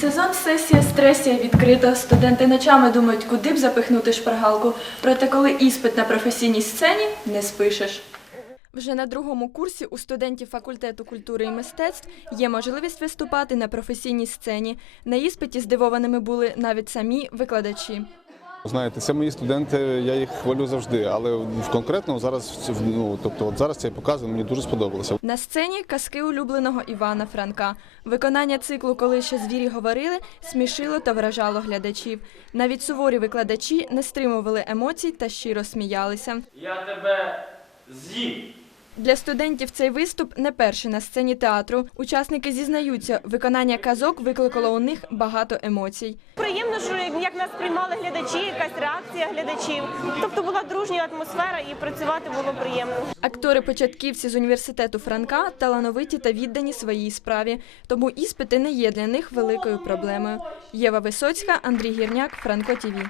Сезон сесія стресія відкрита. Студенти ночами думають, куди б запихнути шпаргалку. Проте, коли іспит на професійній сцені, не спишеш. Вже на другому курсі у студентів факультету культури і мистецтв є можливість виступати на професійній сцені. На іспиті здивованими були навіть самі викладачі. Знаєте, це мої студенти, я їх хвалю завжди, але в конкретно зараз ну тобто, от зараз цей показ мені дуже сподобалося. На сцені казки улюбленого Івана Франка. Виконання циклу Коли ще звірі говорили смішило та вражало глядачів. Навіть суворі викладачі не стримували емоцій та щиро сміялися. Я тебе з'їм. Для студентів цей виступ не перший на сцені театру. Учасники зізнаються, виконання казок викликало у них багато емоцій. Приємно, що як нас приймали глядачі, якась реакція глядачів. Тобто була дружня атмосфера і працювати було приємно. Актори-початківці з університету Франка талановиті та віддані своїй справі, тому іспити не є для них великою проблемою. Єва Висоцька, Андрій Гірняк, Франко ТІВІ.